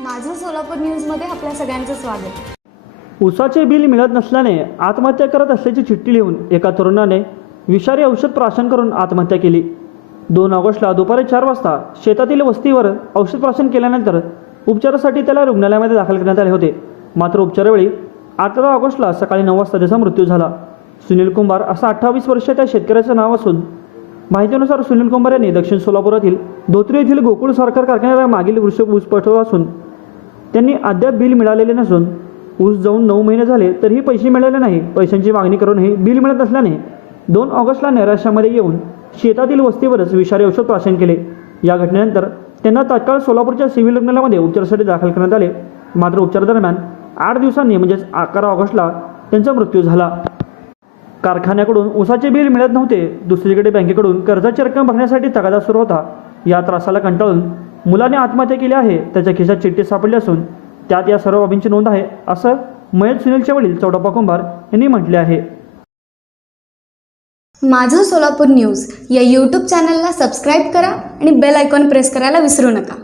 माझं सोलापूर न्यूजमध्ये आपल्या सगळ्यांचं स्वागत. उसाचे बिल मिळत नसल्याने आत्महत्या करत असल्याची चिठ्ठी लिहून एका तरुणाने विषारी औषध प्राशन करून आत्महत्या केली. दोन ऑगस्टला दुपारी चार वाजता शेतातील वस्तीवर औषध प्राशन केल्यानंतर उपचारासाठी त्याला रुग्णालयामध्ये दाखल करण्यात आले होते. मात्र उपचारावेळी अठरा ऑगस्टला सकाळी नऊ वाजता त्याचा मृत्यू झाला. सुनील कुंभार असं अठ्ठावीस वर्ष त्या शेतकऱ्याचं नाव असून माहितीनुसार सुनील कुंभार यांनी दक्षिण सोलापुरातील धोत्री येथील गोकुळ सरकार कारखान्याला मागील वृक्ष ऊस पाठवला असून त्यांनी अद्याप बिल मिळालेले नसून ऊस जाऊन नऊ महिने झाले तरीही पैसे मिळाले नाही. पैशांची मागणी करूनही बिल मिळत नसल्याने दोन ऑगस्टला नैराश्यामध्ये येऊन शेतातील वस्तीवरच विषारी औषध प्राशन केले. या घटनेनंतर त्यांना तात्काळ सोलापूरच्या सिव्हिल रुग्णालयामध्ये उपचारासाठी दाखल करण्यात आले. मात्र उपचारादरम्यान आठ दिवसांनी म्हणजेच अकरा ऑगस्टला त्यांचा मृत्यू झाला. कारखान्याकडून ऊसाचे बिल मिळत नव्हते. दुसरीकडे बँकेकडून कर्जाची रक्कम भरण्यासाठी तगादा सुरू होता. या त्रासाला कंटाळून मुलाने आत्महत्या केली आहे त्याच्या खिशात चिठ्ठी सापडली असून त्यात या सर्व बाबींची नोंद आहे असं मयत सुनीलचे वडील चौडप्पा कुंभार यांनी म्हटले आहे. माझं सोलापूर न्यूज या यूट्यूब चॅनलला सबस्क्राईब करा आणि बेल आयकॉन प्रेस करायला विसरू नका.